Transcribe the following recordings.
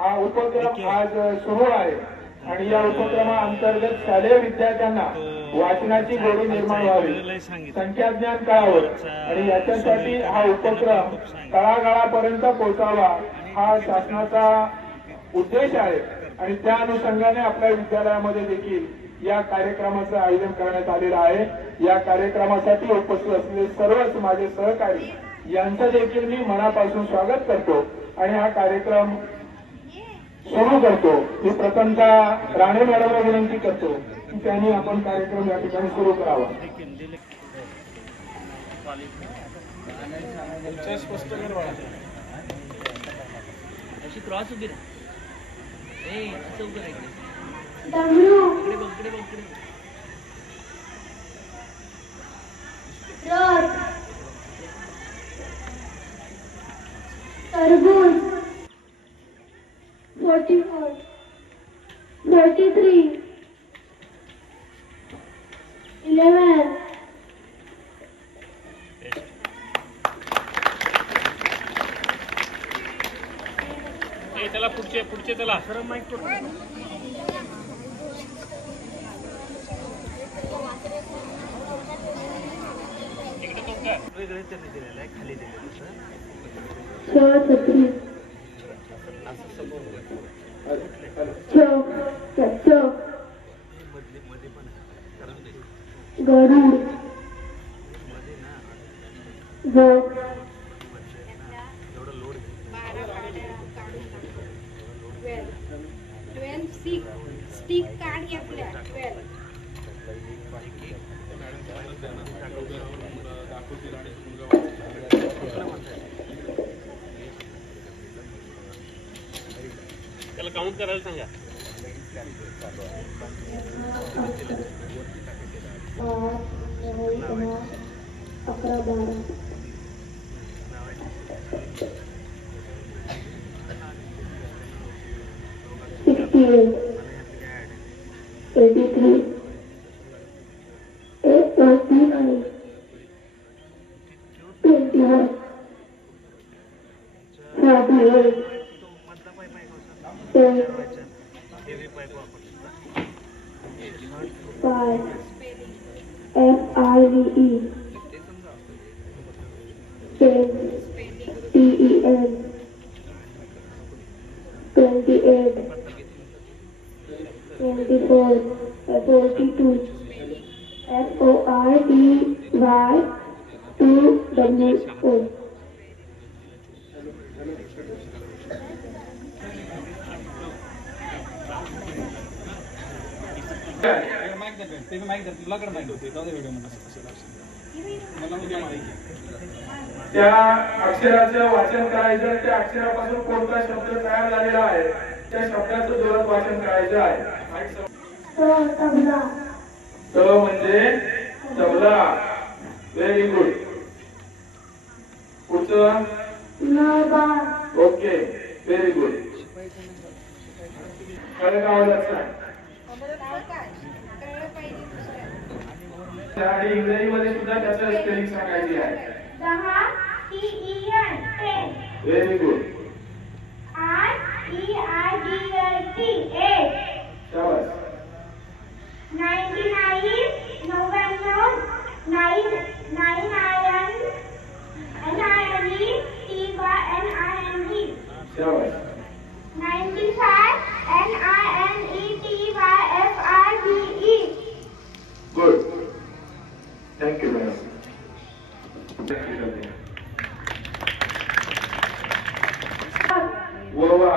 हा उपक्रम आज सुरू आहे आणि या उपक्रमाअंतर्गत शालेय विद्यार्थ्यांना वाचनाची गोडी निर्माण व्हावी, संख्याज्ञान कळावं आणि याच्यासाठी हा उपक्रम तळागाळापर्यंत पोहोचावा हा शासनाचा उद्देश आहे आणि त्या अनुषंगाने आपल्या विद्यालयामध्ये देखील या कार्यक्रमाचं आयोजन करण्यात आलेलं आहे। या कार्यक्रमासाठी उपस्थित असलेले सर्वच माझे सहकारी यांचं देखील मी मनापासून स्वागत करतो आणि हा कार्यक्रम सुरू करतो। मी प्रथमतः राणे मॅडमला विनंती करतो की त्यांनी आपण कार्यक्रम या ठिकाणी सुरू करावा। तरबूज 44 33 11 चला पुढचे चला सर माईक इकडे तो काय वेगळे त्यांनी दिलेलं आहे खाली दिलेलं सर 6 असं समोर मध्ये पण गरुड एवढं लोड 12 स्टिक कार्ड घेतल्या 12 त्याला काउंट करायला सांगा 83 89 21 48 5 FIVE 10 TEN 28 24 42 FORTY 2WO त्या अक्षराचं वाचन करायचं, त्या अक्षरापासून कोणता शब्द तयार झालेला आहे त्या शब्दाचं जोरात वाचन करायचं आहे। त म्हणजे तबला, व्हेरी गुड। पुढचं ओके, व्हेरी गुड। कळलं का आवाज? आणि इंग्रजीमध्ये सुद्धा त्याचं स्पेलिंग सांगायची आहे। 10 TEN व्हेरी गुड। 8 EIGLT 8 शाबास। 99 99 9 9 NINE शाबास। 95 NINETYFIVE गुड, थँक्यू मॅडम। ववा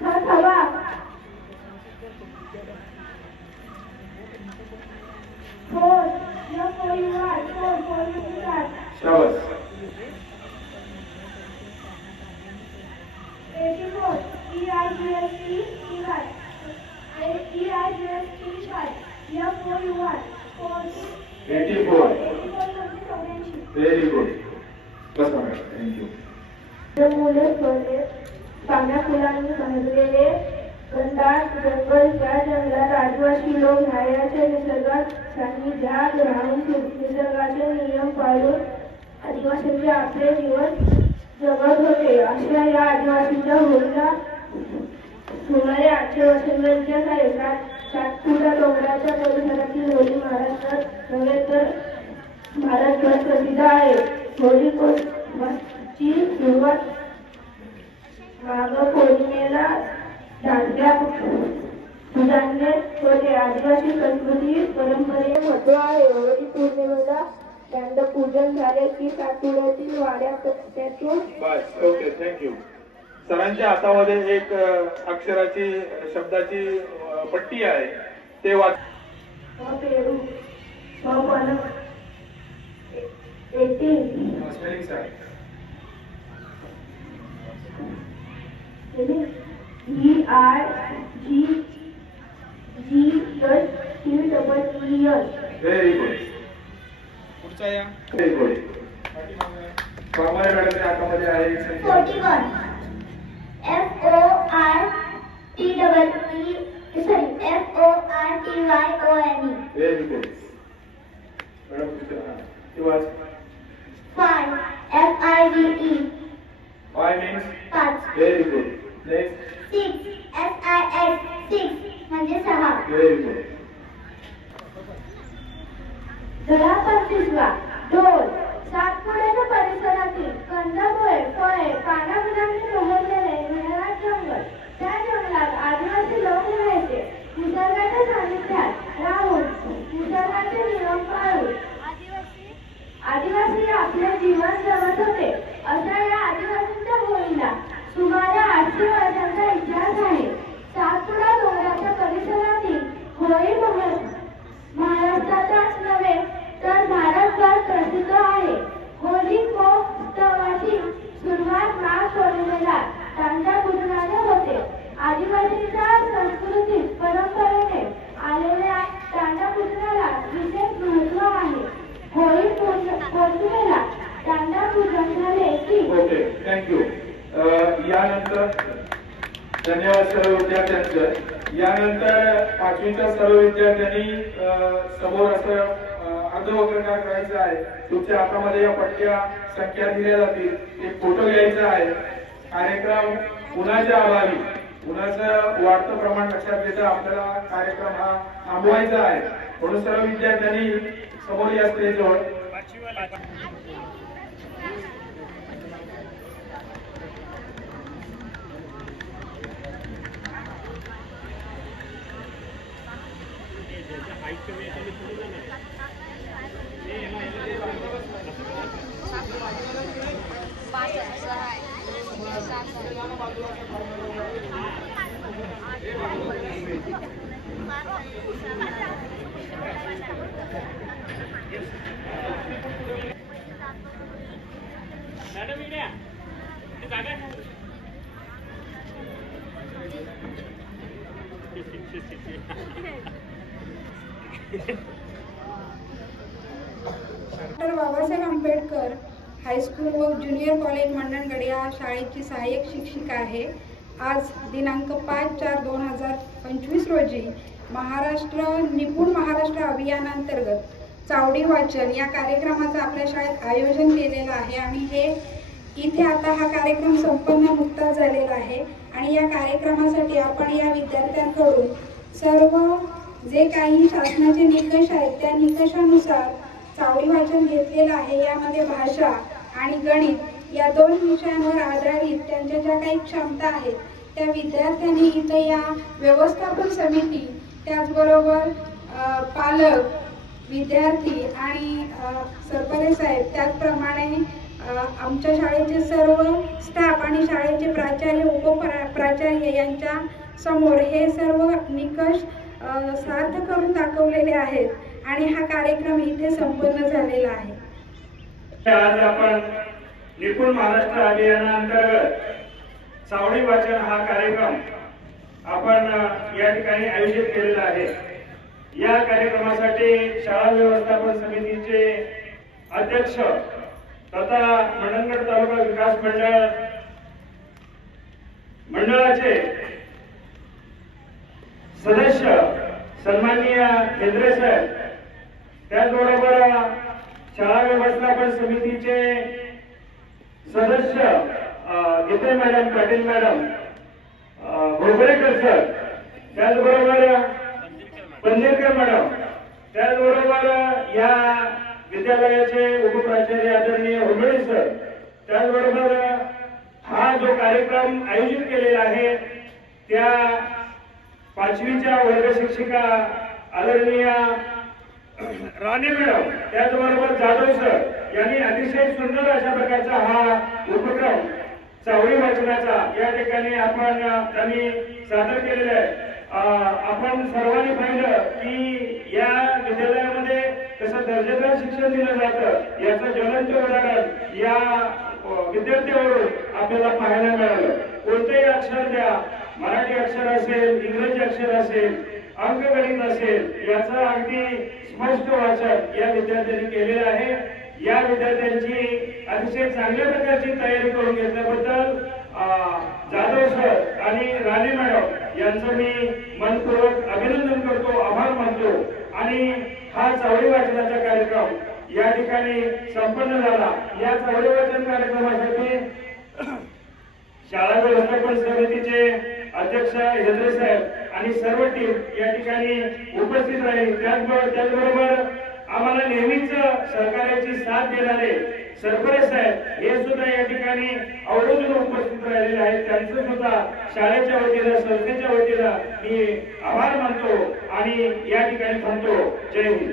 शाबास। 84 व्हेरी गुड। बस मॅडम, थँक्यू। मुले सोडले पाण्या फुलांनी भरलेले घनदाट जंगल, त्या जंगलात आदिवासी लोक न्यायाच्या निसर्गात सान्निध्यात राहून निसर्गाचे नियम पाळून आदिवासींचे आपले जीवन जगत होते. अशा या आदिवासींच्या होळीला सुमारे 800 वर्षांच्या काळात सातपुडा डोंगराच्या परिसरातील होळी महाराष्ट्रात नव्हे तर भारतभर प्रसिद्ध आहे. होळी ची सुरुवात माघ पौर्णिमेला दांड्या पूजनाने होते. आदिवासी संस्कृती परंपरेचे महत्त्व आहे. होळी पौर्णिमेला दांड पूजन झाले की सातपुड्यातील वाड्या त्यातून बस ओके थँक्यू. सरांच्या हातामध्ये एक अक्षराची शब्दाची पट्टी आहे ते वाच. पेरू पण 18 spelling sir. EIGGES. Very good. पुढचा या. Very good. परमार मॅडमच्या हातामध्ये आहे एक संख्या. 41 FORTYONE. Very good. मॅडम पुढचा ती वाच. 5 FIVE. 5 means 5. Very good. Next. 6 SIX. 6 म्हणजे 6. Very good. धडा 35वा. ढोल. सातपुड्याच्या परिसरातील कंदमुळे फळे पानाफुलांनी बहरलेले विहंगम जंगल. त्या जंगलात आदिवासी लोक राहायचे. निसर्गाच्या सानिध्यात राहून निसर्गाचे नियम पाळून आदिवासी आपले जीवन जगत होते. अशा या आदिवासींच्या होळीला सुमारे 800 वर्षांचा इतिहास आहे. सातपुडा डोंगराच्या परिसरातील होळी महाराष्ट्रातच नव्हे तर भारतभर प्रसिद्ध आहे. होळी महोत्सवाची सुरुवात माघ पौर्णिमेला दांड्या पूजनाने होते. आदिवासींच्या संस्कृतीत परंपरेने आलेल्या दांड्या पूजनाला विशेष महत्त्व आहे. होळी पौर्णिमेला दांड्या पूजन झाले की ओके थँक्यू. यानंतर धन्यवाद सर्व विद्यार्थ्यांचं. यानंतर 5वीच्या सर्व विद्यार्थ्यांनी समोर असं अर्धवक्रकार करायचं आहे. तुमच्या हातामध्ये या पट्ट्या संख्या दिल्या जातील. एक फोटो घ्यायचा आहे. कार्यक्रम उन्हाच्या अभावी उन्हाचं वाढतं प्रमाण लक्षात घेता आपल्याला कार्यक्रम हा थांबवायचा आहे. म्हणून सर्व विद्यार्थ्यांनी समोर या स्टेजवर डॉक्टर बाबासाहेब आंबेडकर हायस्कूल व ज्युनियर कॉलेज मंडणगड या शाळेची सहाय्यक शिक्षिका आहे. आज दिनांक 5/4/2025 रोजी निपुण महाराष्ट्र अभियानांतर्गत चावडी वाचन या कार्यक्रमाचं आपल्या शाळेत आयोजन केलेलं आहे आणि हे इथे आता हा कार्यक्रम संपन्न नुकताच झालेला आहे. आणि या कार्यक्रमासाठी आपण या विद्यार्थ्यांकडून सर्व जे काही शासनाचे निकष आहेत त्या निकषानुसार चावडी वाचन घेतलेलं आहे. यामध्ये भाषा आणि गणित या 2 विषयांवर आधारित त्यांच्या ज्या काही क्षमता आहेत त्या विद्यार्थ्यांनी इथे या व्यवस्थापन समिती त्याचबरोबर पालक विद्यार्थी आणि सरपंच साहेब त्याचप्रमाणे आमच्या शाळेचे सर्व स्टाफ आणि शाळेचे प्राचार्य उपप्राचार्य यांच्या समोर हे सर्व निकष सार्थ करून दाखवलेले आहेत आणि हा कार्यक्रम इथे संपन्न झालेला आहे. आज आपण निपुण महाराष्ट्र अभियानांतर्गत चावडी वाचन हा कार्यक्रम आपण या ठिकाणी आयोजित केलेला आहे. या कार्यक्रमासाठी शाळा व्यवस्थापन समितीचे अध्यक्ष तथा मंडणगड तालुका विकास मंडळाचे सदस्य सन्माननीय केंद्रे साहेब, त्याचबरोबर शाळा व्यवस्थापन समितीचे सदस्य गीते madam, Patil madam, Bhogrekar sir, त्याचबरोबर पंदिरकर मॅडम, त्याचबरोबर या विद्यालयाचे उपप्राचार्य आदरणीय हुंबळे सर, त्याचबरोबर हा जो कार्यक्रम आयोजित केलेला आहे त्या 5वीच्या वर्ग शिक्षिका आदरणीय राणे मॅडम, त्याचबरोबर जाधव सर यांनी अतिशय सुंदर अशा प्रकारचा हा उपक्रम चावडी वाचनाचा या ठिकाणी त्यांनी सादर केलेला आहे. आपण सर्वांनी पाहिलं की या विद्यालयामध्ये कसं दर्जेदार शिक्षण दिलं जातं याचं ज्वलंत उदाहरण या विद्यार्थ्यावरून आपल्याला पाहायला मिळालं. कोणतेही अक्षर द्या, मराठी अक्षर असेल, इंग्रजी अक्षर असेल, अंकगणित असेल, याचं अगदी स्पष्ट वाचन या विद्यार्थ्यांनी केलेलं आहे. या विद्यार्थ्यांची अतिशय चांगल्या प्रकारची तयारी करून घेतल्याबद्दल जाधव सर आणि राणे मॅडम यांचं मी मनपूर्वक अभिनंदन करतो, आभार मानतो. आणि हा चावडी वाचनाचा कार्यक्रम या ठिकाणी संपन्न झाला. या चावडी वाचन कार्यक्रमासाठी शाळा व्यवस्थापन समितीचे अध्यक्ष हेद्रे साहेब आणि सर्व टीम या ठिकाणी उपस्थित राहील. त्याचबरोबर आम्हाला नेहमीच सहकार्याची साथ देणारे सरपरे साहेब हे सुद्धा या ठिकाणी आवर्जून उपस्थित राहिलेले आहेत. त्यांचं सुद्धा शाळेच्या वतीनं, संस्थेच्या वतीनं मी आभार मानतो आणि या ठिकाणी थांबतो. जय हिंद.